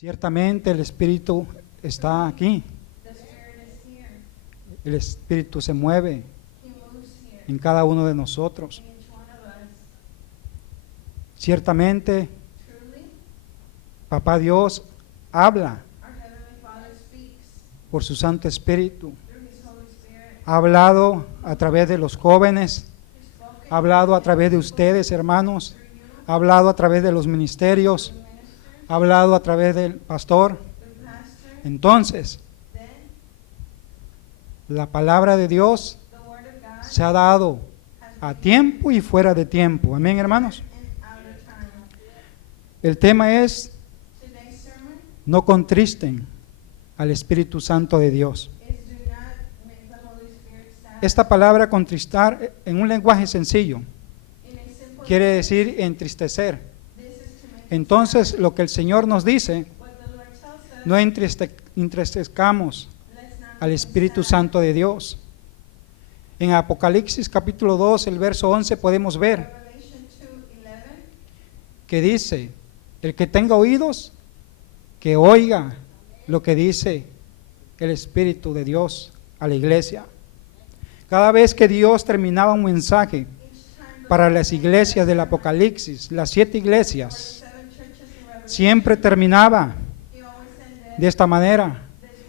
Ciertamente el Espíritu está aquí. El Espíritu se mueve en cada uno de nosotros. Ciertamente, Papá Dios habla por su Santo Espíritu. Ha hablado a través de los jóvenes, ha hablado a través de ustedes, hermanos, ha hablado a través de los ministerios, ha hablado a través del pastor. Entonces, la palabra de Dios se ha dado a tiempo y fuera de tiempo. Amén, hermanos. El tema es: no contristen al Espíritu Santo de Dios. Esta palabra contristar, en un lenguaje sencillo, quiere decir entristecer. Entonces, lo que el Señor nos dice: no entristezcamos al Espíritu Santo de Dios. En Apocalipsis capítulo 2, el verso 11, podemos ver que dice: el que tenga oídos, que oiga lo que dice el Espíritu de Dios a la iglesia. Cada vez que Dios terminaba un mensaje para las iglesias del Apocalipsis, las 7 iglesias, siempre terminaba de esta manera: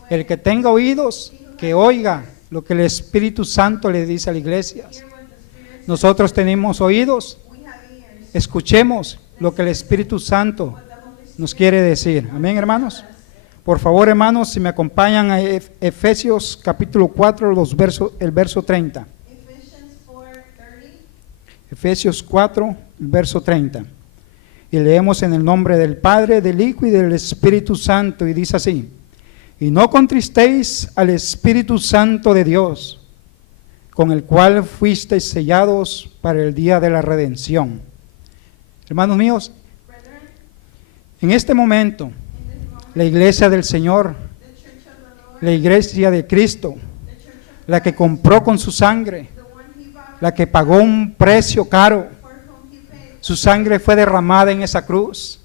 el que tenga oídos, que oiga lo que el Espíritu Santo le dice a la iglesia. Nosotros tenemos oídos, escuchemos lo que el Espíritu Santo nos quiere decir. Amén, hermanos. Por favor, hermanos, si me acompañan a Efesios capítulo 4, el verso 30. Efesios 4, el verso 30. Y leemos en el nombre del Padre, del Hijo y del Espíritu Santo, y dice así: y no contristéis al Espíritu Santo de Dios, con el cual fuisteis sellados para el día de la redención. Hermanos míos, en este momento, la iglesia del Señor, la iglesia de Cristo, la que compró con su sangre, la que pagó un precio caro, su sangre fue derramada en esa cruz,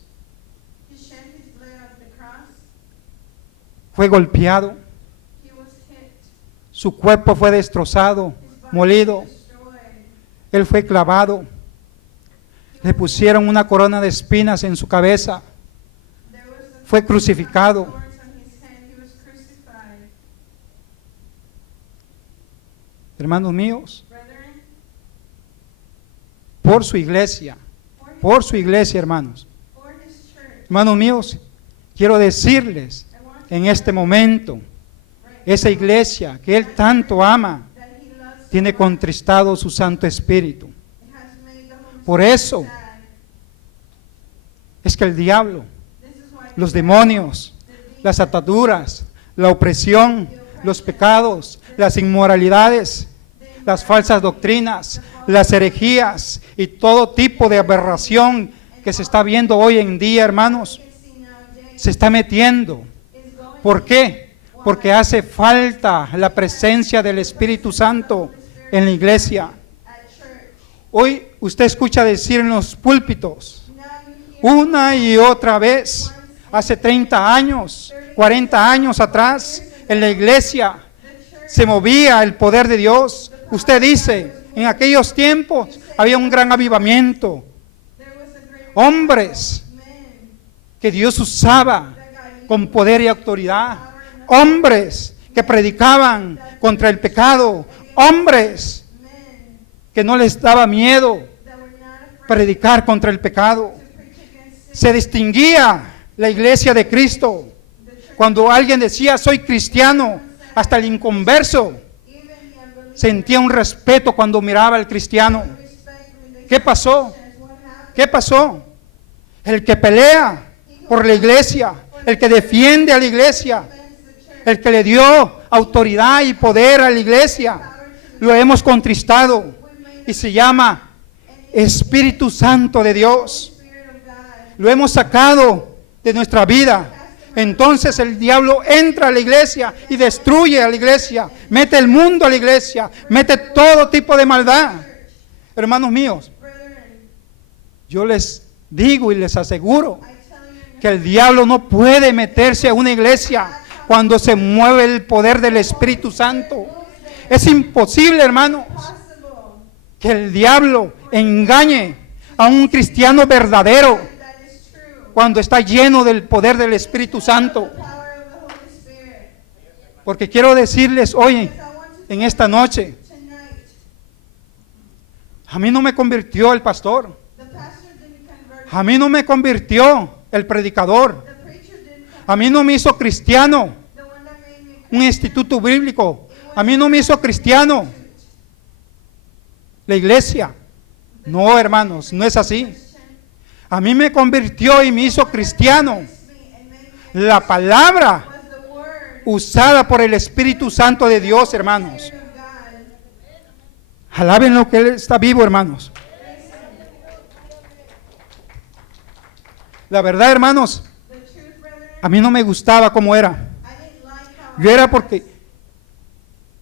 fue golpeado, su cuerpo fue destrozado, molido, él fue clavado, le pusieron una corona de espinas en su cabeza, fue crucificado. Hermanos míos, por su iglesia, hermanos. Hermanos míos, quiero decirles en este momento, esa iglesia que Él tanto ama, tiene contristado su Santo Espíritu. Por eso es que el diablo, los demonios, las ataduras, la opresión, los pecados, las inmoralidades, las falsas doctrinas, las herejías y todo tipo de aberración que se está viendo hoy en día, hermanos, se está metiendo. ¿Por qué? Porque hace falta la presencia del Espíritu Santo en la iglesia. Hoy usted escucha decir en los púlpitos una y otra vez: hace 30 años, 40 años atrás, en la iglesia se movía el poder de Dios. Usted dice, en aquellos tiempos había un gran avivamiento. Hombres que Dios usaba con poder y autoridad. Hombres que predicaban contra el pecado. Hombres que no les daba miedo predicar contra el pecado. Se distinguía la iglesia de Cristo. Cuando alguien decía soy cristiano, hasta el inconverso sentía un respeto cuando miraba al cristiano. ¿Qué pasó? ¿Qué pasó? El que pelea por la iglesia, el que defiende a la iglesia, el que le dio autoridad y poder a la iglesia, lo hemos contristado y se llama Espíritu Santo de Dios. Lo hemos sacado de nuestra vida. Entonces el diablo entra a la iglesia y destruye a la iglesia, mete el mundo a la iglesia, mete todo tipo de maldad. Hermanos míos, yo les digo y les aseguro que el diablo no puede meterse a una iglesia cuando se mueve el poder del Espíritu Santo. Es imposible, hermanos, que el diablo engañe a un cristiano verdadero cuando está lleno del poder del Espíritu Santo. Porque quiero decirles hoy, en esta noche, a mí no me convirtió el pastor, a mí no me convirtió el predicador, a mí no me hizo cristiano un instituto bíblico, a mí no me hizo cristiano la iglesia. No, hermanos, no es así. A mí me convirtió y me hizo cristiano la palabra usada por el Espíritu Santo de Dios, hermanos. Alaben lo que Él está vivo, hermanos. La verdad, hermanos, a mí no me gustaba cómo era. Yo era porque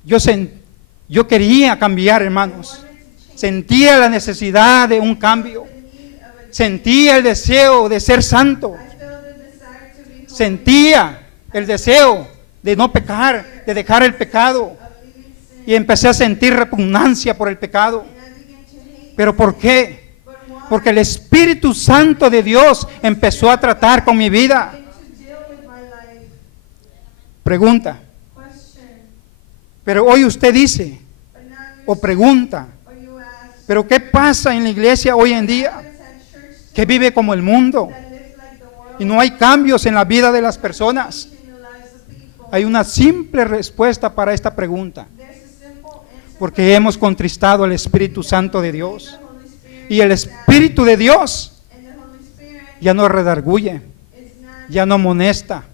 yo quería cambiar, hermanos. Sentía la necesidad de un cambio. Sentía el deseo de ser santo. Sentía el deseo de no pecar, de dejar el pecado. Y empecé a sentir repugnancia por el pecado. ¿Pero por qué? Porque el Espíritu Santo de Dios empezó a tratar con mi vida. Pregunta. Pero hoy usted dice, o pregunta, ¿pero qué pasa en la iglesia hoy en día? Que vive como el mundo y no hay cambios en la vida de las personas. Hay una simple respuesta para esta pregunta. Porque hemos contristado al Espíritu Santo de Dios. Y el Espíritu de Dios ya no redarguye, ya no amonesta,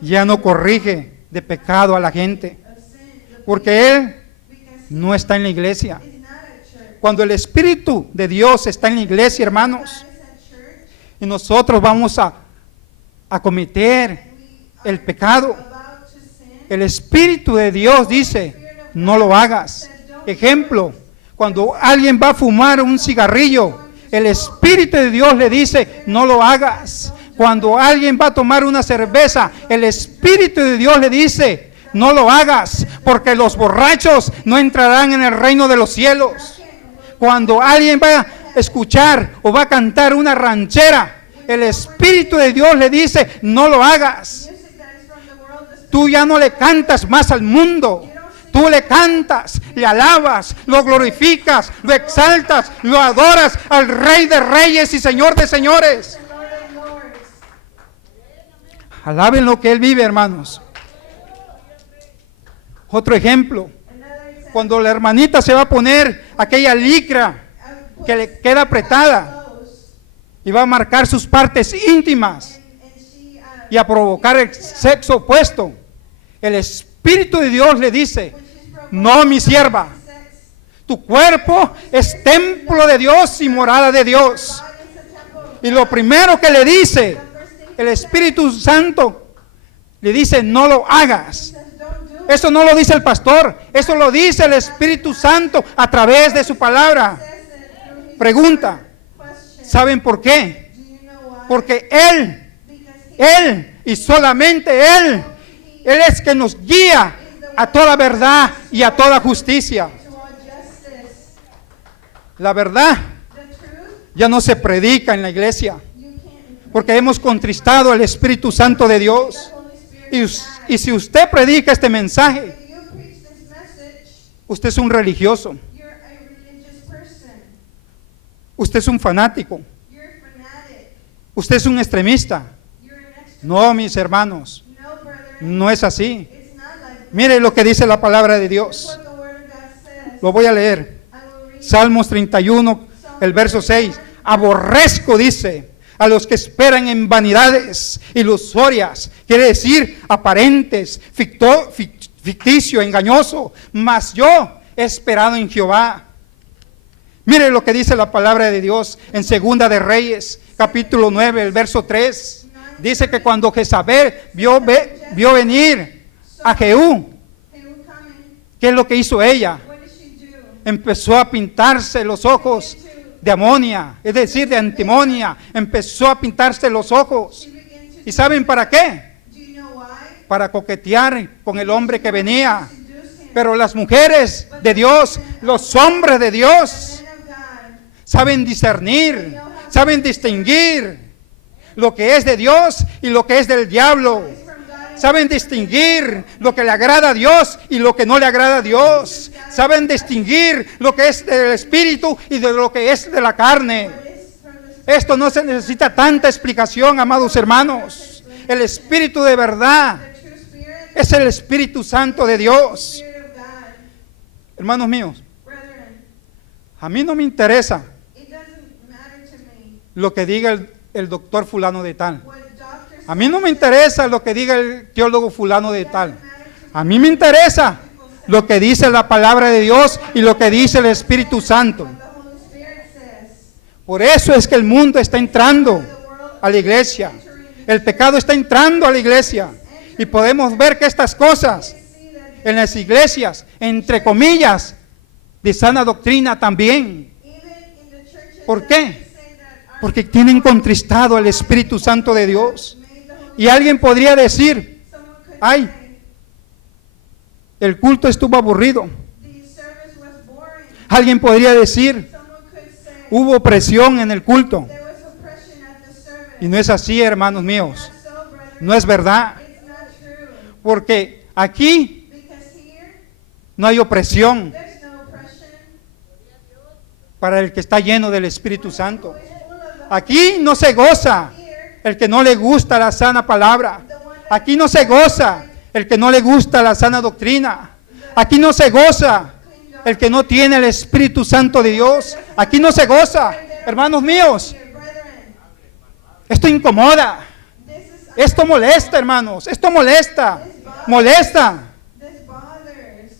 ya no corrige de pecado a la gente. Porque Él no está en la iglesia. Cuando el Espíritu de Dios está en la iglesia, hermanos, y nosotros vamos a cometer el pecado, el Espíritu de Dios dice, no lo hagas. Ejemplo, cuando alguien va a fumar un cigarrillo, el Espíritu de Dios le dice, no lo hagas. Cuando alguien va a tomar una cerveza, el Espíritu de Dios le dice, no lo hagas, porque los borrachos no entrarán en el reino de los cielos. Cuando alguien va a escuchar o va a cantar una ranchera, el Espíritu de Dios le dice, no lo hagas. Tú ya no le cantas más al mundo. Tú le cantas, le alabas, lo glorificas, lo exaltas, lo adoras al Rey de Reyes y Señor de Señores. Alaben lo que Él vive, hermanos. Otro ejemplo, cuando la hermanita se va a poner aquella licra que le queda apretada y va a marcar sus partes íntimas y a provocar el sexo opuesto, el Espíritu de Dios le dice, no, mi sierva, tu cuerpo es templo de Dios y morada de Dios. Y lo primero que le dice el Espíritu Santo, le dice, no lo hagas. Eso no lo dice el pastor, eso lo dice el Espíritu Santo a través de su palabra. Pregunta, ¿saben por qué? Porque Él y solamente Él es que nos guía a toda verdad y a toda justicia. La verdad ya no se predica en la iglesia porque hemos contristado al Espíritu Santo de Dios. Y si usted predica este mensaje, usted es un religioso, usted es un fanático, usted es un extremista. No, mis hermanos, no es así. Mire lo que dice la palabra de Dios. Lo voy a leer. Salmos 31, el verso 6. Aborrezco, dice, a los que esperan en vanidades ilusorias, quiere decir aparentes, ficticio, engañoso, mas yo he esperado en Jehová. Mire lo que dice la palabra de Dios en Segunda de Reyes, capítulo 9, el verso 3. Dice que cuando Jezabel vio venir a Jehú, ¿qué es lo que hizo ella? Empezó a pintarse los ojos de amonia, es decir, de antimonia. Empezó a pintarse los ojos ¿Y saben para qué? Do you know why? Para coquetear con el hombre que venía. Seduce him. Pero las mujeres de Dios, los hombres de Dios, Men of God, saben discernir, saben distinguir lo que es de Dios y lo que es del diablo. from God, Saben distinguir lo que le agrada a Dios y lo que no le agrada a Dios. Saben distinguir lo que es del espíritu y de lo que es de la carne. is from the Esto no se necesita tanta explicación, amados hermanos. El espíritu de verdad true spirit, es el Espíritu Santo de Dios. spirit of God. Hermanos míos, Brethren, a mí no me interesa it doesn't matter to me lo que diga el doctor fulano de tal. what doctors A mí no me interesa lo que diga el teólogo fulano de tal. matter to A mí me interesa lo que dice la palabra de Dios y lo que dice el Espíritu Santo. the Holy Spirit says. Por eso es que el mundo está entrando a la iglesia. El pecado está entrando a la iglesia. Y podemos ver que estas cosas See that en las iglesias, entre comillas, de sana doctrina también. even in the churches ¿Por that qué? say that our Porque tienen contristado al Espíritu Santo de Dios. made the Holy Y alguien podría decir, someone could ay, say el culto estuvo aburrido. the service was boring. Alguien podría decir, Someone could say hubo presión en el culto. there was oppression at the service. Y no es así, hermanos míos. Not so, brethren. No es verdad. It's not true. Porque aquí Because here no hay opresión there's no oppression. para el que está lleno del Espíritu Santo. It's full of Aquí no se goza the here. el que no le gusta la sana palabra. Aquí no se goza el que no le gusta la sana doctrina. Aquí no se goza el que no tiene el Espíritu Santo de Dios. Aquí no se goza, hermanos míos. Here, brethren. Esto incomoda. This is Esto molesta, hermanos. Esto molesta. Molesta. this bothers.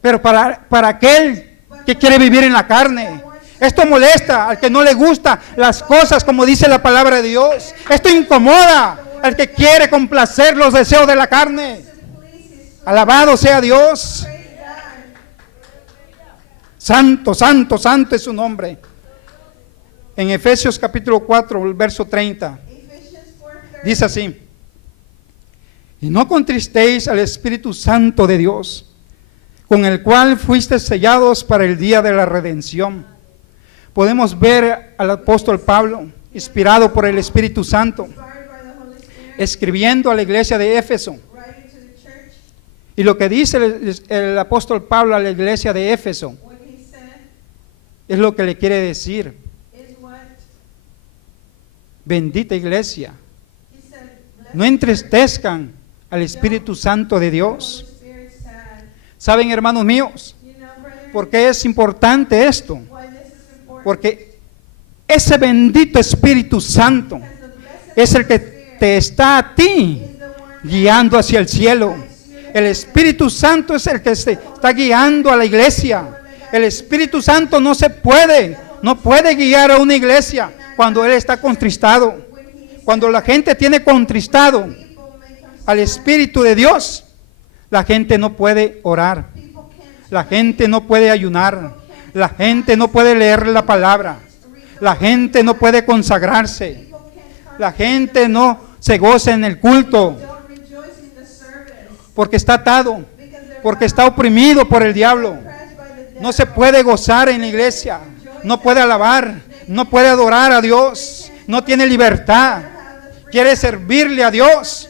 Pero para aquel que quiere vivir en la carne, esto molesta al que no le gusta las cosas como dice la palabra de Dios. Esto incomoda al que quiere complacer los deseos de la carne. Alabado sea Dios. Praise God. Santo, santo, santo es su nombre. En Efesios capítulo 4, el verso 30, Ephesians 4:30. dice así: y no contristéis al Espíritu Santo de Dios, con el cual fuisteis sellados para el día de la redención. Podemos ver al apóstol Pablo, inspirado por el Espíritu Santo, Inspired by the Holy Spirit, escribiendo a la iglesia de Éfeso. writing to the church. Y lo que dice el apóstol Pablo a la iglesia de Éfeso What he said es lo que le quiere decir: is what bendita iglesia, he said. Blessed no entristezcan al Espíritu Santo de Holy Dios. Spirit said. ¿Saben, hermanos míos, You know, brethren, por qué es importante esto? why this is important? Porque ese bendito Espíritu Santo Because the blessed es el que Spirit te está a ti is the one guiando hacia el cielo. El Espíritu Santo es el que se está guiando a la iglesia. El Espíritu Santo no puede guiar a una iglesia cuando Él está contristado. when he is Cuando la gente tiene contristado people may come al Espíritu de Dios, la gente no puede orar, people can't la gente no puede ayunar, la gente no puede leer la palabra, la gente no puede consagrarse, people can't come la gente no se goza en el culto don't rejoice in the service porque está atado, because they're porque está oprimido por el diablo. oppressed by the devil. No se puede gozar en la iglesia, no puede alabar, no puede adorar a Dios, no tiene libertad, quiere servirle a Dios,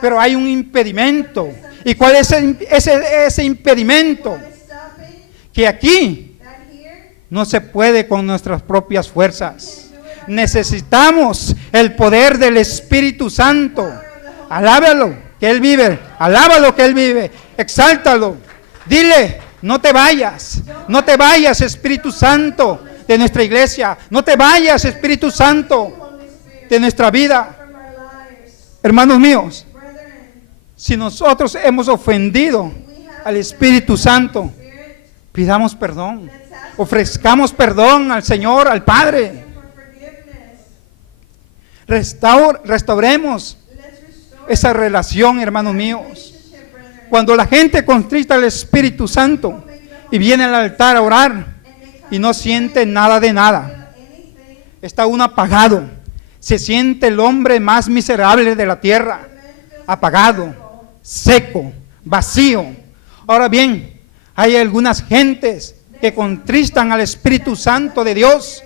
pero hay un impedimento. ¿Y cuál es ese impedimento? Stopping Que aquí that here no se puede con nuestras propias fuerzas. Necesitamos el poder del Espíritu Santo. Alábalo, que Él vive. Alábalo, que Él vive. Exáltalo. Dile, no te vayas. No te vayas, Espíritu Santo, de nuestra iglesia. No te vayas, Espíritu Santo, de nuestra vida. from our lives. Hermanos míos, Brethren, si nosotros hemos ofendido al Espíritu Santo, Spirit, pidamos perdón. let's ask Ofrezcamos perdón al Señor, al Padre. him for forgiveness. Restauremos Let's restore esa relación, hermanos míos. relationship, brethren. Cuando la gente contrista al Espíritu Santo y viene al altar a orar And they come y no siente nada de nada, feel anything. está uno apagado, Se siente el hombre más miserable de la tierra, apagado, seco, vacío. Ahora bien, hay algunas gentes que contristan al Espíritu Santo de Dios,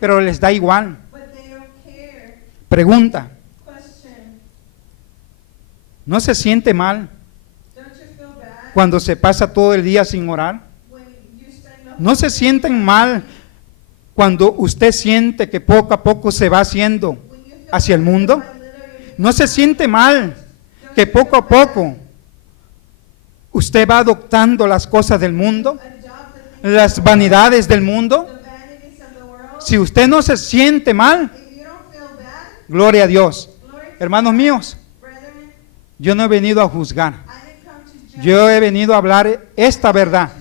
pero les da igual. Pregunta, ¿no se siente mal cuando se pasa todo el día sin orar? ¿No se sienten mal cuando usted siente que poco a poco se va haciendo hacia el mundo? ¿No se siente mal que poco a poco usted va adoptando las cosas del mundo, las vanidades del mundo? Si usted no se siente mal, gloria a Dios. Hermanos míos, yo no he venido a juzgar. Yo he venido a hablar esta verdad.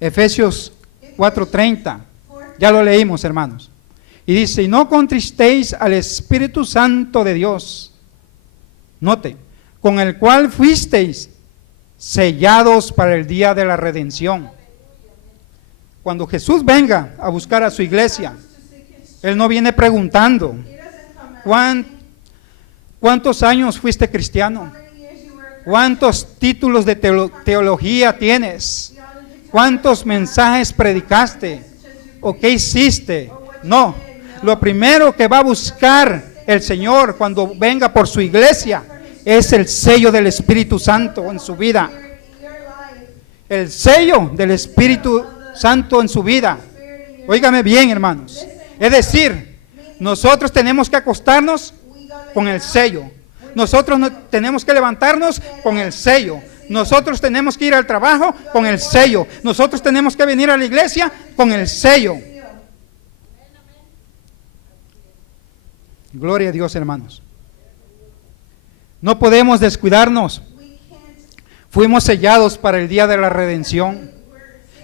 Efesios 4:30. Ya lo leímos, hermanos. Y dice, y no contristéis al Espíritu Santo de Dios. Note, con el cual fuisteis sellados para el día de la redención. Cuando Jesús venga a buscar a su iglesia, Él no viene preguntando, ¿cuántos años fuiste cristiano? ¿Cuántos títulos de teología tienes? ¿Cuántos mensajes predicaste? ¿O qué hiciste? No, lo primero que va a buscar el Señor cuando venga por su iglesia es el sello del Espíritu Santo en su vida. El sello del Espíritu Santo en su vida. Óigame bien, hermanos. Es decir, nosotros tenemos que acostarnos con el sello. Nosotros tenemos que levantarnos con el sello. Nosotros tenemos que ir al trabajo con el sello. Nosotros tenemos que venir a la iglesia con el sello. Gloria a Dios, hermanos. No podemos descuidarnos. Fuimos sellados para el día de la redención.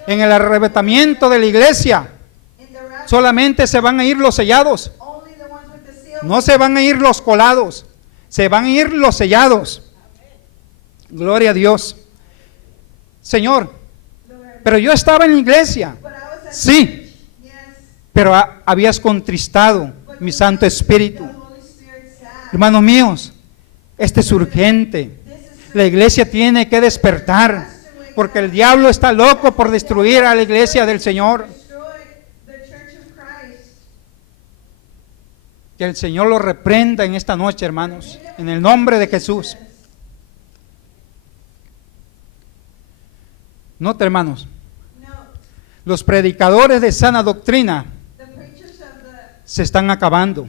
En el arrebatamiento de la iglesia, solamente se van a ir los sellados. No se van a ir los colados. Se van a ir los sellados. Gloria a Dios. Señor, pero yo estaba en la iglesia. Sí, pero habías contristado mi Santo Espíritu. Hermanos míos, este es urgente. La iglesia tiene que despertar, porque el diablo está loco por destruir a la iglesia del Señor. Que el Señor lo reprenda en esta noche, hermanos, en el nombre de Jesús. Note, hermanos, los predicadores de sana doctrina se están acabando.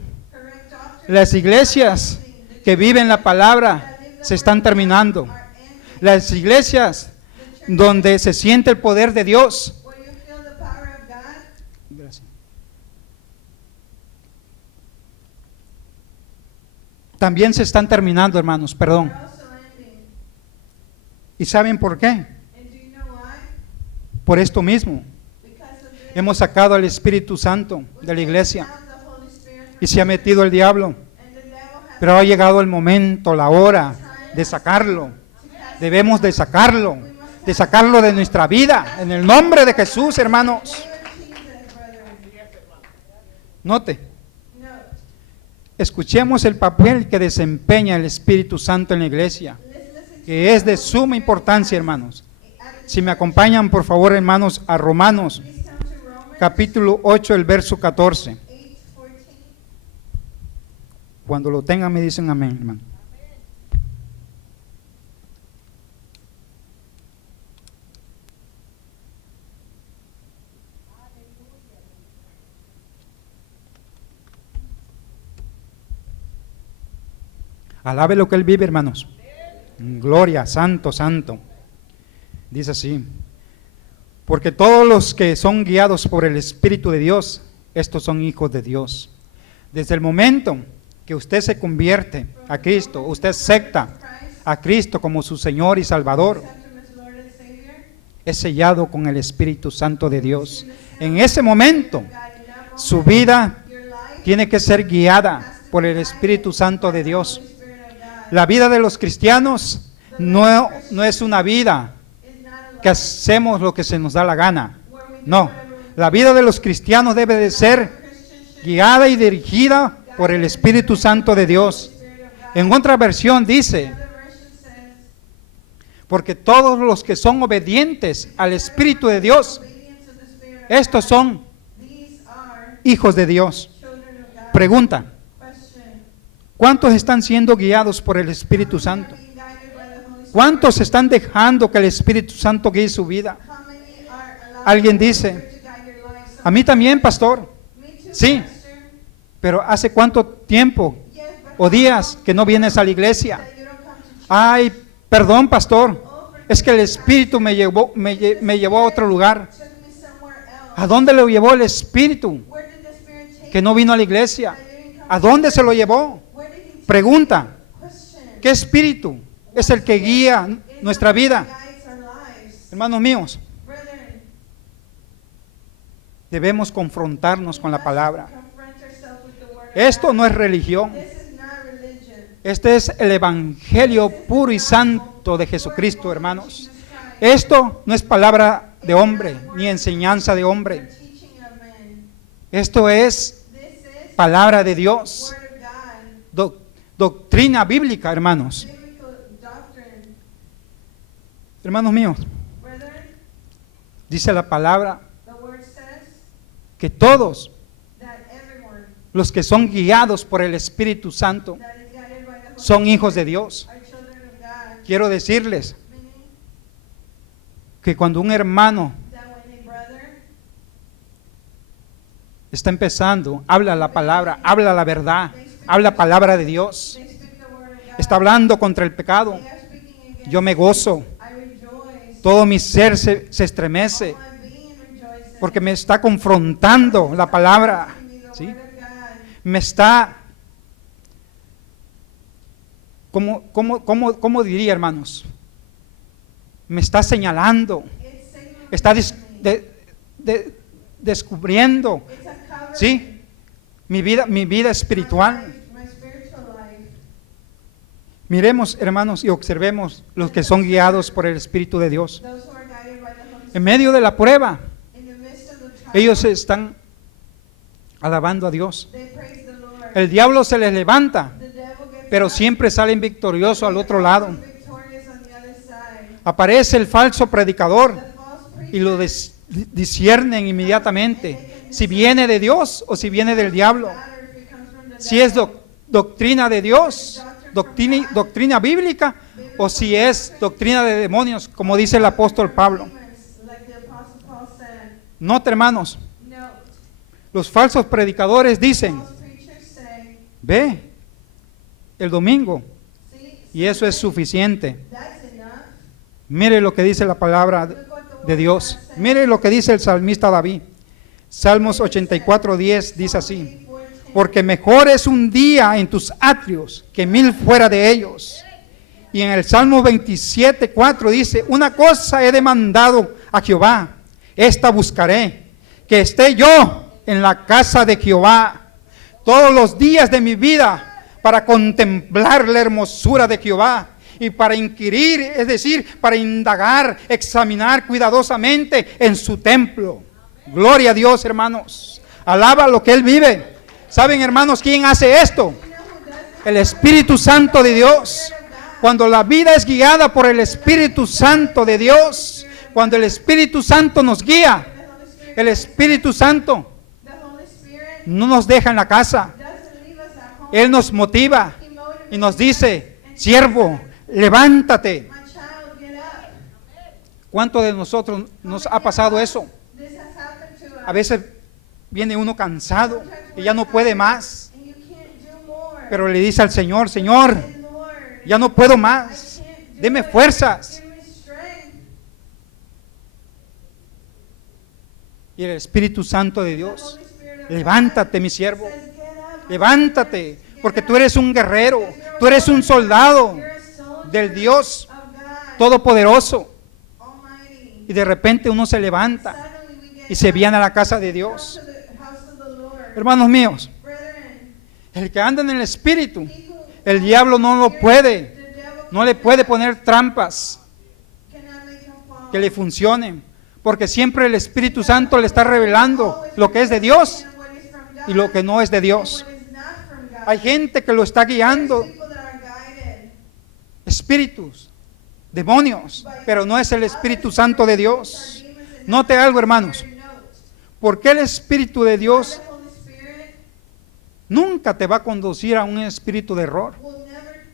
Las iglesias que viven la palabra se están terminando. Las iglesias donde se siente el poder de Dios. Gracias. También se están terminando, hermanos, perdón. ¿Y saben por qué? Por esto mismo. Hemos sacado al Espíritu Santo de la iglesia y se ha metido el diablo. Pero ha llegado el momento, la hora de sacarlo. Debemos de sacarlo de nuestra vida, en el nombre de Jesús, hermanos. Note, escuchemos el papel que desempeña el Espíritu Santo en la iglesia, que es de suma importancia, hermanos. Si me acompañan, por favor, hermanos, a Romanos, capítulo 8, el verso 14. Cuando lo tengan me dicen amén, hermano. Alabe lo que Él vive, hermanos. Gloria, santo, santo. Dice así: porque todos los que son guiados por el Espíritu de Dios, estos son hijos de Dios. Desde el momento que usted se convierte a Cristo, usted acepta a Cristo como su Señor y Salvador, es sellado con el Espíritu Santo de Dios. En ese momento, su vida tiene que ser guiada por el Espíritu Santo de Dios. La vida de los cristianos no es una vida que hacemos lo que se nos da la gana. No, la vida de los cristianos debe de ser guiada y dirigida por el Espíritu Santo de Dios. En otra versión dice, porque todos los que son obedientes al Espíritu de Dios, estos son hijos de Dios. Pregunta, ¿cuántos están siendo guiados por el Espíritu Santo? ¿Cuántos están dejando que el Espíritu Santo guíe su vida? Alguien dice, a mí también, pastor. Sí, pero ¿hace cuánto tiempo o días que no vienes a la iglesia? Ay, perdón, pastor, es que el Espíritu me llevó a otro lugar. ¿A dónde lo llevó el Espíritu? Que no vino a la iglesia. ¿A dónde se lo llevó? Pregunta, ¿qué Espíritu es el que guía nuestra vida? Hermanos míos, debemos confrontarnos con la palabra. Esto no es religión. Este es el Evangelio puro y santo de Jesucristo, hermanos. Esto no es palabra de hombre, ni enseñanza de hombre. Esto es palabra de Dios. Doctrina bíblica, hermanos. Hermanos míos, dice la palabra que todos los que son guiados por el Espíritu Santo son hijos de Dios. Quiero decirles que cuando un hermano está empezando, habla la palabra, habla la verdad, habla palabra de Dios, está hablando contra el pecado, yo me gozo, todo mi ser se estremece, porque me está confrontando la palabra, ¿sí? Me está, ¿cómo diría, hermanos? Me está señalando, está descubriendo, ¿sí? Mi vida espiritual. Miremos, hermanos, y observemos los que son guiados por el Espíritu de Dios. En medio de la prueba, ellos están alabando a Dios. El diablo se les levanta, pero siempre salen victoriosos al otro lado. Aparece el falso predicador y lo disciernen inmediatamente si viene de Dios o si viene del diablo. Si es doctrina de Dios, doctrina bíblica, o si es doctrina de demonios, como dice el apóstol Pablo. Nota, hermanos, los falsos predicadores dicen, ve el domingo, y eso es suficiente. Mire lo que dice la palabra de Dios. Mire lo que dice el salmista David. Salmos 84:10 dice así: porque mejor es un día en tus atrios que 1000 fuera de ellos. Y en el Salmo 27:4 dice: una cosa he demandado a Jehová, esta buscaré, que esté yo en la casa de Jehová todos los días de mi vida, para contemplar la hermosura de Jehová y para inquirir, es decir, para indagar, examinar cuidadosamente en su templo. Gloria a Dios, hermanos. Alaba lo que Él vive. ¿Saben, hermanos, quién hace esto? El Espíritu Santo de Dios. Cuando la vida es guiada por el Espíritu Santo de Dios, cuando el Espíritu Santo nos guía, el Espíritu Santo no nos deja en la casa. Él nos motiva y nos dice: siervo, levántate. ¿Cuánto de nosotros nos ha pasado eso? A veces viene uno cansado y ya no puede más, pero le dice al Señor: Señor, ya no puedo más, deme fuerzas. Y el Espíritu Santo de Dios: levántate, mi siervo, levántate, porque tú eres un guerrero, tú eres un soldado del Dios Todopoderoso. Y de repente uno se levanta y se viene a la casa de Dios. Hermanos míos, el que anda en el Espíritu, el diablo no le puede poner trampas que le funcionen, porque siempre el Espíritu Santo le está revelando lo que es de Dios y lo que no es de Dios. what is not from God. Hay gente que lo está guiando, There's people that are guided espíritus, demonios, pero no es el Espíritu Santo de Dios. Note algo, hermanos. by notes. ¿Por qué el Espíritu de Dios The Holy Spirit nunca te va a conducir a un espíritu de error? will never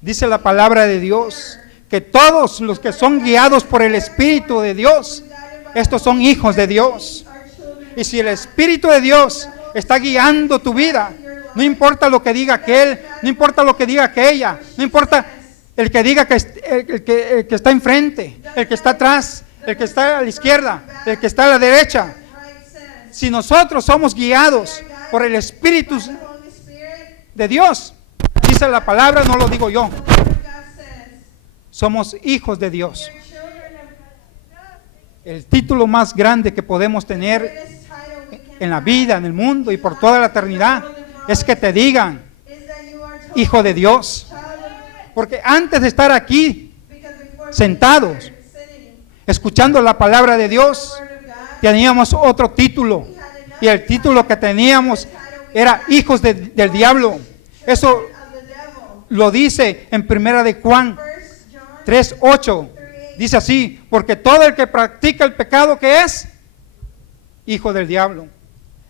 Dice la palabra de Dios que todos los que son guiados por el Espíritu de Dios, estos son hijos de Dios. our children. Y si el Espíritu de Dios está guiando tu vida, no importa lo que diga aquel, no importa lo que diga aquella, no importa el que diga que el que está enfrente, el que está atrás, el que está a la izquierda, el que está a la derecha. Right says, Si nosotros somos guiados por el Espíritu the Holy Spirit, de Dios, dice la palabra, no lo digo yo, the Word of God says, somos hijos de Dios. you're children of El título más grande que podemos tener greatest title we can en la vida, en el mundo y por toda la eternidad es que te digan is that you are hijo de Dios. child of, Porque antes de estar aquí because before sentados, sitting, escuchando la palabra de Dios, Word of God, teníamos otro título. Y el título que teníamos era hijos del diablo. Eso of the devil. lo dice en Primera de Juan 1 John 3:8. Dice así, porque todo el que practica el pecado, ¿qué es? Hijo del diablo.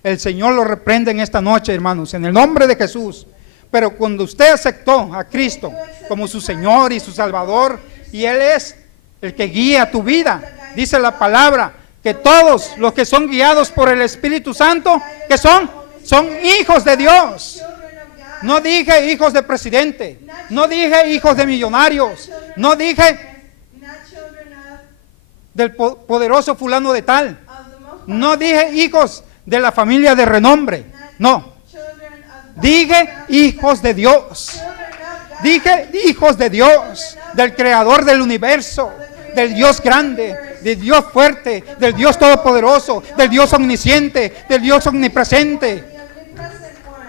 El Señor lo reprende en esta noche, hermanos, en el nombre de Jesús. Pero cuando usted aceptó a Cristo como su Señor y su Salvador, y Él es el que guía tu vida, dice la palabra, que todos los que son guiados por el Espíritu Santo, que son hijos de Dios. children of God, No dije hijos de presidente, no dije hijos de millonarios, no dije not children of del poderoso fulano de tal, the most no dije hijos de la familia de renombre, no, children of dije hijos de Dios, children of God, dije hijos de Dios, del creador del universo, del Dios grande, del Dios fuerte, del Dios todopoderoso, del Dios omnisciente, del Dios omnipresente, the omnipresent one,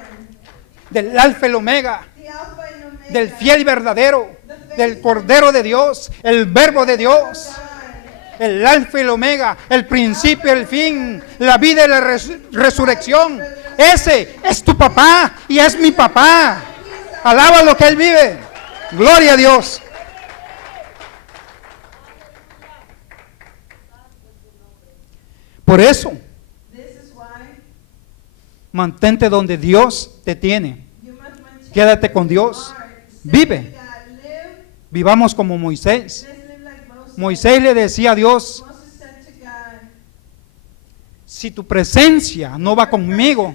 del alfa y el omega, the Alpha and Omega, del fiel y verdadero, del Cordero de Dios, el Verbo de Dios, el alfa y el omega, el principio y el fin, la vida y la resurrección. Ese es tu papá y es mi papá. Alaba lo que Él vive. Gloria a Dios. Por eso, This is why mantente donde Dios te tiene. you must maintain Quédate con Dios. Vive. God. Live, Vivamos como Moisés. let's live like Moses. Moisés le decía a Dios, Moses said to God, si tu presencia no va conmigo,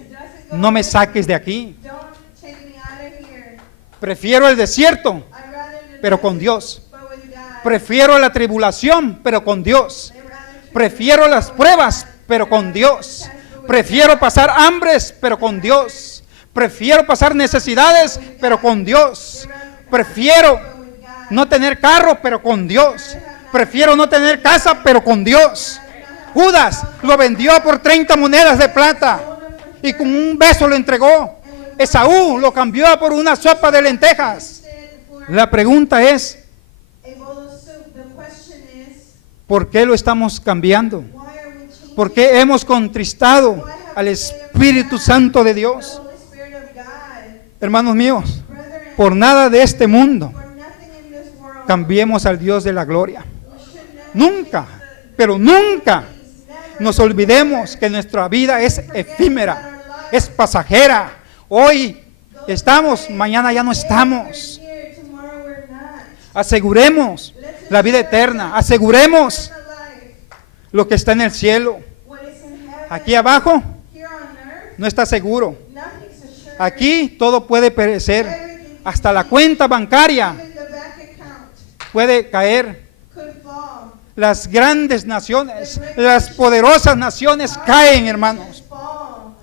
no me saques de aquí. don't take me out of here. Prefiero el desierto, I'd rather the pero con Dios. but with God. Prefiero la tribulación, pero con Dios. I'd rather Prefiero las pruebas, pero con Dios. Prefiero pasar hambres, pero con Dios. Prefiero pasar necesidades, pero con Dios. Prefiero no tener carro, pero con Dios. Prefiero no tener casa, pero con Dios. Judas lo vendió por 30 monedas de plata y con un beso lo entregó. Esaú lo cambió por una sopa de lentejas. La pregunta es, a bowl of soup. The question is, ¿por qué lo estamos cambiando? why are we changing ¿Por qué hemos contristado al Espíritu Santo de the Dios? Holy Spirit of God? Hermanos míos, Brethren, por nada de este mundo for nothing in this world, cambiemos al Dios de la gloria. we should never Nunca, pero nunca nos olvidemos que nuestra vida es efímera, es pasajera. Hoy estamos, mañana ya no estamos. here, tomorrow we're not. Aseguremos la vida eterna, aseguremos The life, lo que está en el cielo. what is in heaven, Aquí abajo here on earth, no está seguro. nothing's assured. Aquí todo puede perecer. Hasta la cuenta bancaria Even the bank account puede caer. could fall. Las grandes naciones, las poderosas naciones caen, hermanos. Fall.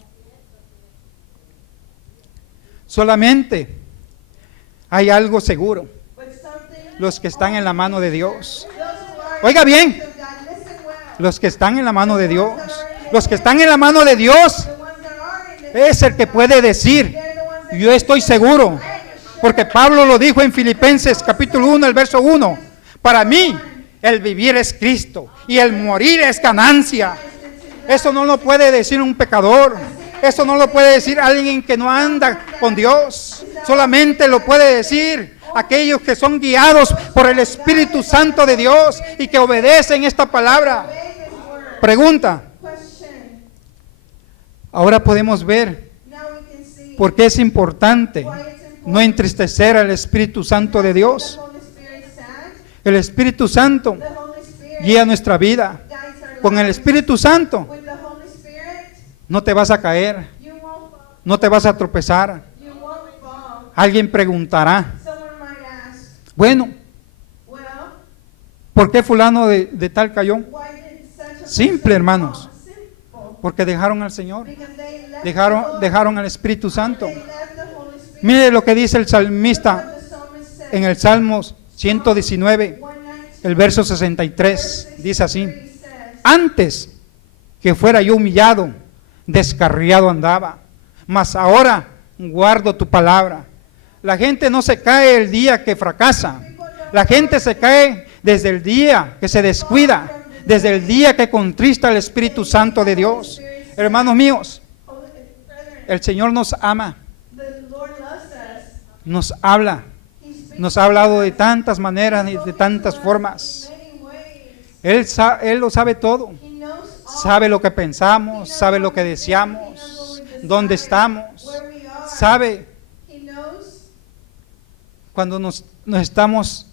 Solamente hay algo seguro: But something, los que están en la mano de Dios. those who are Oiga bien, of God, listen well. los que están en la mano de Dios, los que están en la mano de Dios, The ones that are in the es el que puede decir, they're the ones that yo estoy seguro, porque Pablo lo dijo en Filipenses capítulo 1, el verso 1, para mí el vivir es Cristo y el morir es ganancia. Eso no lo puede decir un pecador. Eso no lo puede decir alguien que no anda con Dios. Solamente lo puede decir aquellos que son guiados por el Espíritu Santo de Dios y que obedecen esta palabra. obey His word. Pregunta. Question. Ahora podemos ver Now we can see por qué es importante why it's important. no entristecer al Espíritu Santo de Dios. The Holy Spirit sad. El Espíritu Santo The Holy Spirit guía nuestra vida. guides our Con el lives. Espíritu Santo With the Holy Spirit, no te vas a caer, you won't fall. no te vas a tropezar. You won't fall. Alguien preguntará, Someone might ask, bueno, well, ¿por qué fulano de tal cayó? why did such a Simple, person hermanos. fall? Simple. Porque dejaron al Señor, Because they left dejaron, the Lord. dejaron al Espíritu Santo. They left the Holy Spirit. Mire lo que dice el Look what salmista the psalmist said. en el Salmos 119, 119, el verso 63, dice así: 63 says, antes que fuera yo humillado, descarriado andaba, mas ahora guardo tu palabra. La gente no se cae el día que fracasa, la gente se cae desde el día que se descuida, desde el día que contrista al Espíritu Santo de Dios. Hermanos míos, brethren, el Señor nos ama, the Lord loves us. nos habla, He speaks nos ha hablado de tantas maneras y de tantas formas. in many ways. Él lo sabe todo, He knows all. sabe lo que pensamos, sabe lo que deseamos, dónde estamos, Where we are. sabe He knows cuando nos estamos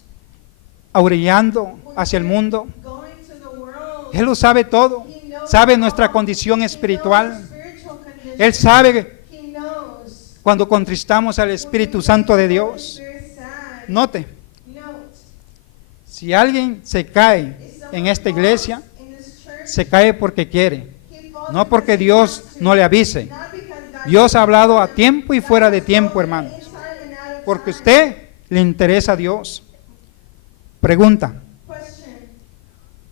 orillando hacia el mundo. going to the world. Él lo sabe todo, He knows sabe all. nuestra condición He knows espiritual. spiritual condition. Él sabe He knows cuando contristamos al Espíritu Santo de Dios. Spirit sad. Note, Note, si alguien se cae if someone en esta iglesia, falls in this church, se cae porque quiere, he falls no porque because he Dios wants to. no le avise. Not because God Dios ha hablado a tiempo y fuera de tiempo, hermanos, in time and out of porque time. usted le interesa a Dios. Pregunta, Question,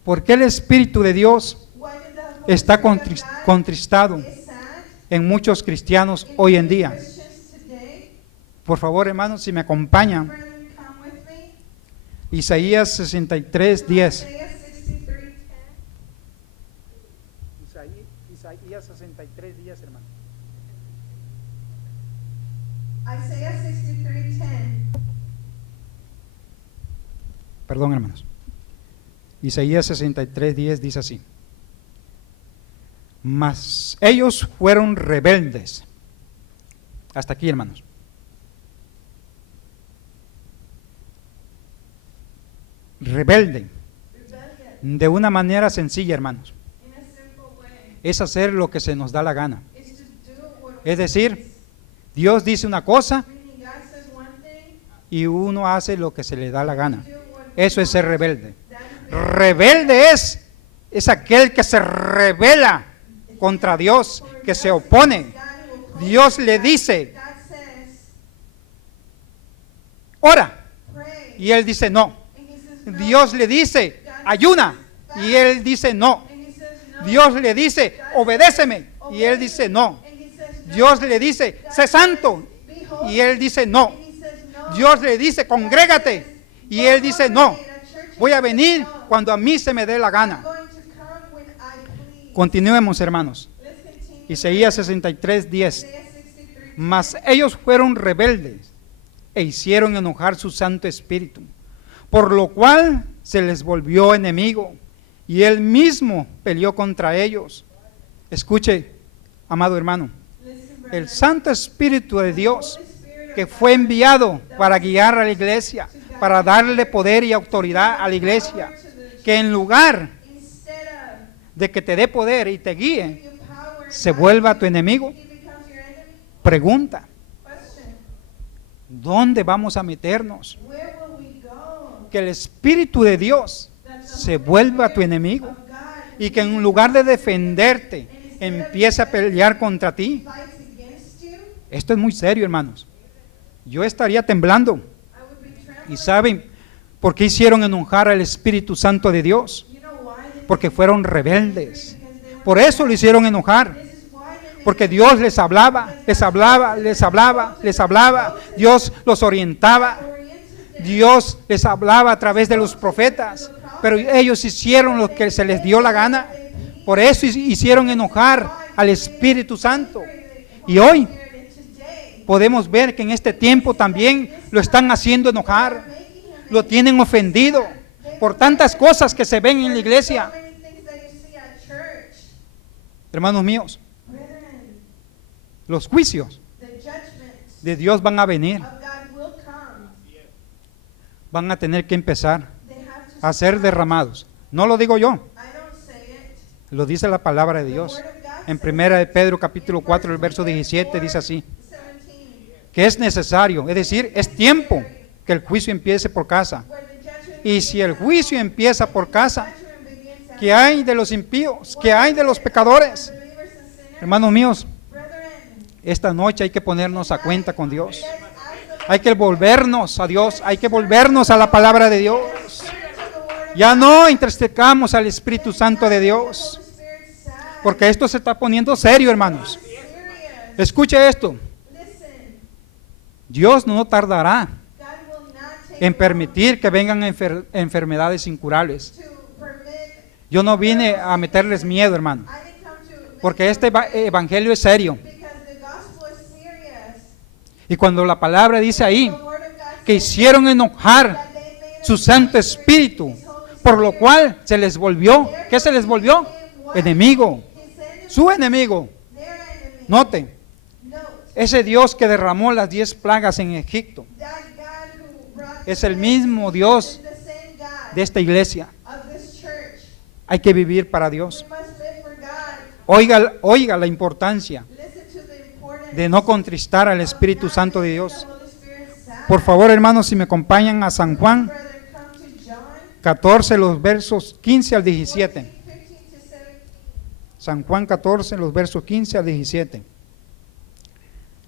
¿por qué el Espíritu de Dios why did the Holy está Spirit of God contristado is sad en muchos cristianos in hoy en many día? Christians today? Por favor, hermanos, si me acompañan, Brethren, come with me. Isaías 63:10. Isaiah 63:10. Isaías 63:10, hermano. Isaiah 63:10. Perdón, hermanos. Isaías 63:10 dice así: mas ellos fueron rebeldes. Hasta aquí, hermanos. Rebelde, Rebellion, de una manera sencilla, hermanos, in a simple way, es hacer lo que se nos da la gana. is to do what Es decir, Dios dice una cosa meaning God says one thing, y uno hace lo que se le da la gana. do what Eso es ser rebelde. that is being Rebelde es aquel que se rebela contra Dios, que se opone. God who opposes. Dios le dice, God says, ora, pray, y él dice no. and he says no, Dios le dice, ayuna, y él dice no. and he says no, Dios le dice, obedéceme, y él dice no. and he says no, Dios le dice, sé santo, be holy, y él dice no. and he says no, Dios le dice, congrégate, y él dice no. congregate at church, Voy a and he venir says no. cuando a mí se me dé la I'm gana. going to come when I please. Continuemos, hermanos. Let's continue. Isaías 63:10. Isaiah 63. Mas ellos fueron rebeldes e hicieron enojar su Santo Espíritu, por lo cual se les volvió enemigo y él mismo peleó contra ellos. Escuche, amado hermano, Listen, el brethren. Santo Espíritu de Dios Holy Spirit of que God fue enviado para guiar a la iglesia, para darle poder y autoridad a la iglesia, que en lugar instead of de que te dé poder y te guíe, giving you power, se vuelva tu enemigo. he becomes your enemy. Pregunta, Question, ¿dónde vamos a meternos? where will we go? Que el Espíritu de Dios That the se vuelva tu enemigo of God y que en lugar de defenderte empiece a pelear contra ti. fights against you, Esto es muy serio, hermanos. Yo estaría temblando. I would be trembling. ¿Y saben por qué hicieron enojar al Espíritu Santo de Dios? You know why they Porque fueron rebeldes. because they were Por eso lo hicieron enojar. this is why they made Porque Dios les hablaba, les hablaba, les hablaba, les hablaba. Dios los orientaba. oriented them. Dios les hablaba a través de los profetas. Pero ellos hicieron lo que se les dio la gana. Por eso hicieron enojar al Espíritu Santo. Y hoy Spirit, and today, podemos ver que en este tiempo también lo están haciendo enojar, making him lo tienen ofendido por tantas cosas que se ven en la iglesia. so many things that you see at church. Hermanos míos, Brethren, los juicios the judgments de Dios van a venir, of God will come. van a tener que empezar They have to a ser derramados. No lo digo yo, I don't say it. lo dice la palabra de Dios. En primera de Pedro capítulo 4, el verso 17 dice así, 17, que es necesario, es decir, es tiempo que el juicio empiece por casa. where the judgment Y si el juicio empieza por casa, begins at ¿qué hay de los impíos? ¿Qué hay de los pecadores? believers and sinners. Hermanos míos, Brethren, esta noche hay que ponernos a cuenta con Dios. let's ask the Hay que volvernos a Dios, hay que volvernos a la palabra de Dios. Spirit to the word of Ya no entristezcamos al Espíritu Santo de Dios, Holy Spirit side. porque esto se está poniendo serio, hermanos. Serious. Escuche esto, Listen, Dios no tardará God will not take en permitir que vengan enfermedades incurables. to permit. Yo no vine a meterles miedo, hermano, I didn't come to porque este evangelio es serio. because the gospel is serious. Y cuando la palabra dice ahí The word of God que says hicieron enojar that they made su Santo Espíritu, por lo cual se les volvió, ¿qué se les volvió? Enemigo, his enemy, su enemigo. their enemy. Noten, Note, ese Dios que derramó las 10 plagas en Egipto that God who brought es el mismo Dios is the same God de esta iglesia. of this church. Hay que vivir para Dios. We must live for God. Oiga la importancia Listen to the importance de no contristar al Espíritu Santo de of Dios. the Holy Spirit's side. Por favor, hermanos, si me acompañan a San Juan Brethren, come to John 14, los versos 15 al 17. 15 to 17. San Juan 14, los versos 15 al 17.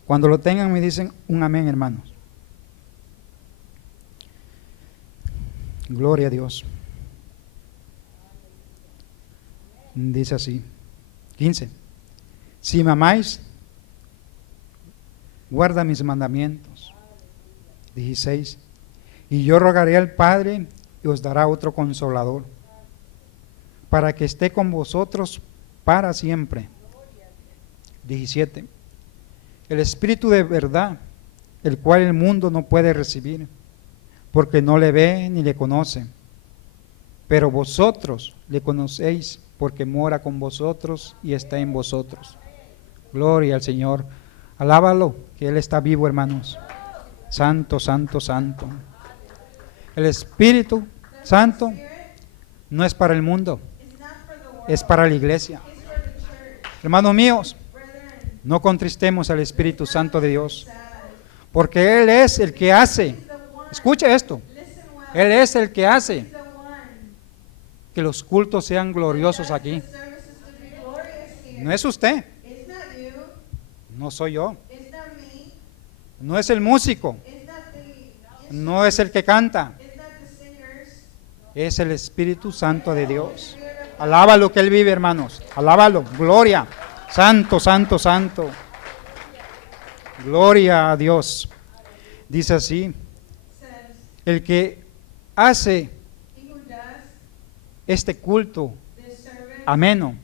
Cuando lo tengan me dicen un amén, hermanos. Gloria a Dios. Dice así, 15. Si me amáis, guarda mis mandamientos. 16. Y yo rogaré al Padre y os dará otro consolador, para que esté con vosotros para siempre. 17. El Espíritu de verdad, el cual el mundo no puede recibir, porque no le ve ni le conoce. Pero vosotros le conocéis, porque mora con vosotros y está en vosotros. Gloria al Señor. Alábalo, que Él está vivo, hermanos. Santo, santo, santo. El Espíritu Santo no es para el mundo, It's not for the world, es para la iglesia. it's for the church. Hermanos míos, Brethren, no contristemos al Espíritu Santo de Dios, sad. porque Él es el que hace. He's the one. Escuche esto, Listen well. Él es el que hace He's the one. que los cultos sean gloriosos aquí. The services to be glorious here. No es usted, It's not you. no soy yo, It's not me. no es el músico, It's not the no es el que canta, It's not the singers. es el Espíritu Santo de Dios. Alábalo que Él vive, hermanos, alábalo, gloria, santo, santo, santo. Gloria a Dios. Dice así, Says, el que hace he who does este culto this service ameno,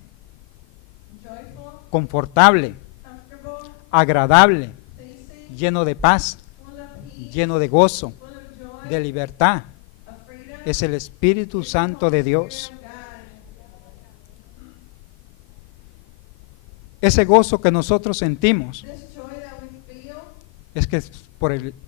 joyful, confortable, comfortable, agradable, pleasing, lleno de paz, full of peace, lleno de gozo, full of joy, de libertad, of freedom, es el Espíritu Santo de Dios. of God. Ese gozo que nosotros sentimos This joy that we feel es que es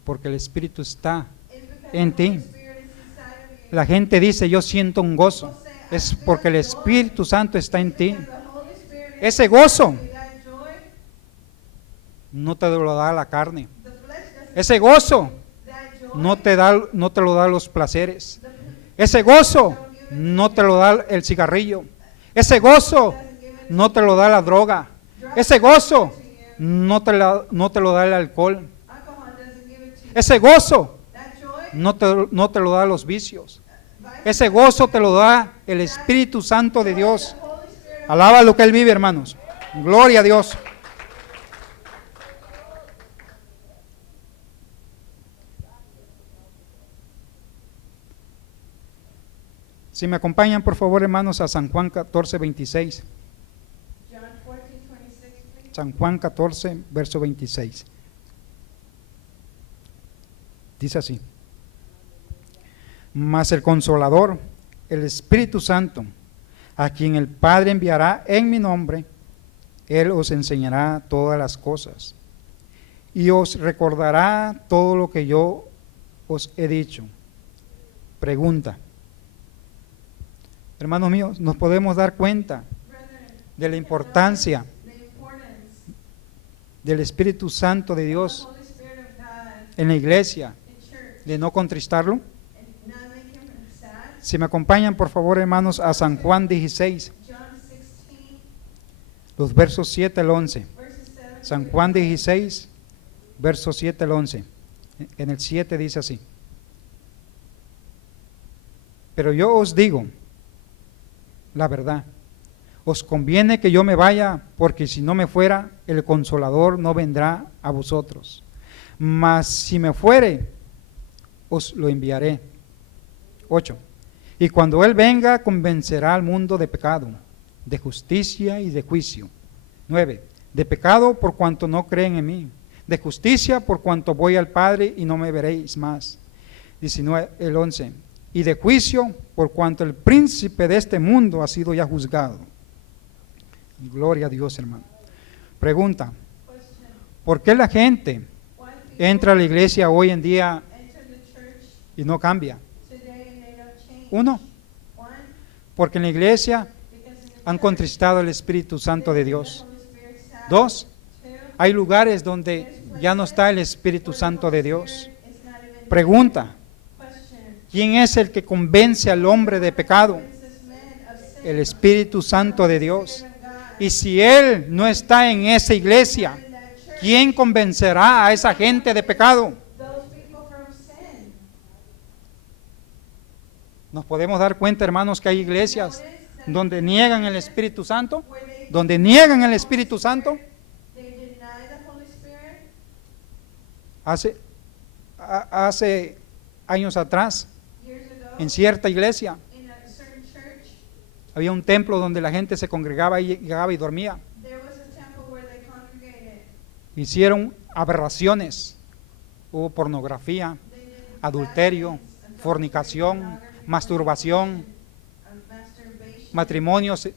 porque el Espíritu está is because en the Holy ti. Spirit is inside of you. La gente dice, yo siento un gozo. Es porque el Espíritu Santo está en ti. The Holy Spirit is Ese gozo inside of you. That joy, no te lo da la carne. the flesh doesn't. Ese gozo That joy, no te lo da los placeres. Ese gozo no te lo da el cigarrillo. Ese gozo no te lo da la droga. Ese gozo no te lo da el alcohol. alcohol doesn't give it to you. Ese gozo That joy, no te lo da los vicios. Ese gozo te lo da el Espíritu Santo de Dios. the Holy Spirit Alaba lo que Él vive, hermanos. Gloria a Dios. Si me acompañan, por favor, hermanos, a San Juan 14, 26. John 14:26, please. San Juan 14, verso 26. Dice así: mas el Consolador, el Espíritu Santo, a quien el Padre enviará en mi nombre, Él os enseñará todas las cosas y os recordará todo lo que yo os he dicho. Pregunta. Hermanos míos, nos podemos dar cuenta de la importancia del Espíritu Santo de Dios en la iglesia, de no contristarlo. Si me acompañan, por favor, hermanos, a San Juan 16, los versos 7 al 11. San Juan 16, versos 7 al 11. En el 7 dice así: pero yo os digo la verdad, os conviene que yo me vaya, porque si no me fuera, el Consolador no vendrá a vosotros. Mas si me fuere, os lo enviaré. 8. Y cuando Él venga, convencerá al mundo de pecado, de justicia y de juicio. 9. De pecado por cuanto no creen en mí, de justicia por cuanto voy al Padre y no me veréis más. 19, el 11. Y de juicio por cuanto el príncipe de este mundo ha sido ya juzgado. Gloria a Dios, hermano. Pregunta: ¿por qué la gente entra a la iglesia hoy en día y no cambia? Uno, porque en la iglesia han contristado el Espíritu Santo de Dios. Dos, hay lugares donde ya no está el Espíritu Santo de Dios. Pregunta: ¿quién es el que convence al hombre de pecado? El Espíritu Santo de Dios. Y si Él no está en esa iglesia, ¿quién convencerá a esa gente de pecado? Nos podemos dar cuenta, hermanos, que hay iglesias donde niegan el Espíritu Santo, donde niegan el Espíritu Santo. Hace años atrás, en cierta iglesia, había un templo donde la gente se congregaba y llegaba y dormía. Hicieron aberraciones, hubo pornografía, adulterio, fornicación, masturbación, matrimonios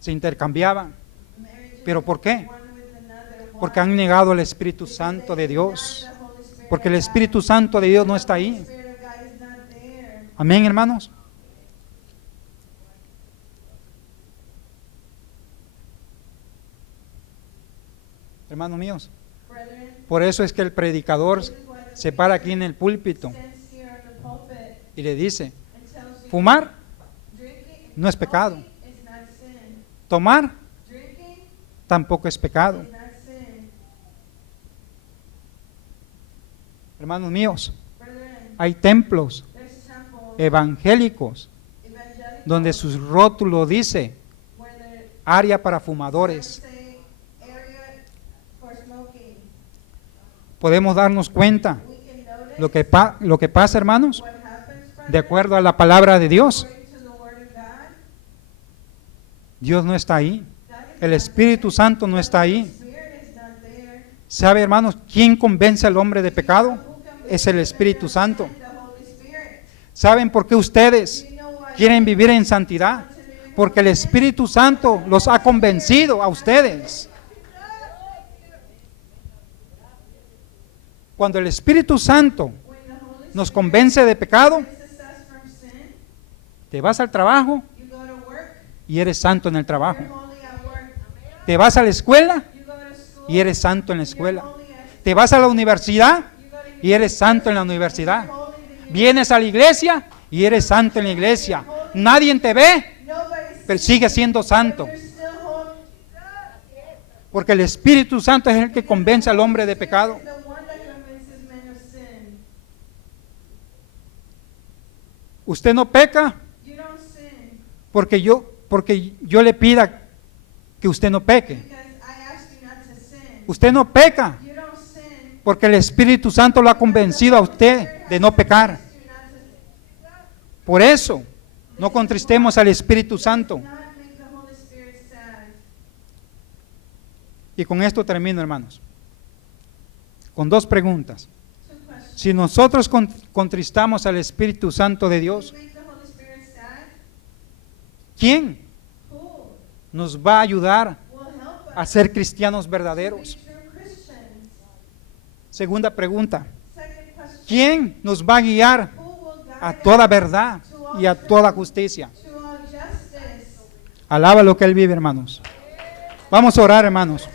se intercambiaban. ¿Pero por qué? Porque han negado el Espíritu Santo de Dios, porque el Espíritu Santo de Dios no está ahí. Amén, hermanos. Hermanos míos, por eso es que el predicador se para aquí en el púlpito y le dice: fumar no es pecado, tomar tampoco es pecado. Hermanos míos, hay templos evangélicos donde su rótulo dice: área para fumadores. Podemos darnos cuenta lo que pasa, hermanos, de acuerdo a la palabra de Dios. Dios no está ahí, el Espíritu Santo no está ahí. ¿Sabe, hermanos, quién convence al hombre de pecado? Es el Espíritu Santo. ¿Saben por qué ustedes quieren vivir en santidad? Porque el Espíritu Santo los ha convencido a ustedes. Cuando el Espíritu Santo nos convence de pecado, te vas al trabajo y eres santo en el trabajo. Te vas a la escuela y eres santo en la escuela. Te vas a la universidad y eres santo en la universidad. Vienes a la iglesia y eres santo en la iglesia. Nadie te ve, pero sigues siendo santo. Porque el Espíritu Santo es el que convence al hombre de pecado. Usted no peca porque yo le pida que usted no peque. Usted no peca porque el Espíritu Santo lo ha convencido a usted de no pecar. Por eso, no contristemos al Espíritu Santo. Y con esto termino, hermanos, con dos preguntas. Two questions. Si nosotros contristamos al Espíritu Santo de Dios, Make the Holy Spirit sad. ¿quién Who nos va a ayudar will help a us ser cristianos to verdaderos? be true Christians? Segunda pregunta, Second question. ¿quién nos va a guiar Who will guide a toda us verdad y a toda justicia? to all justice? Alaba lo que Él vive, hermanos. Vamos a orar, hermanos.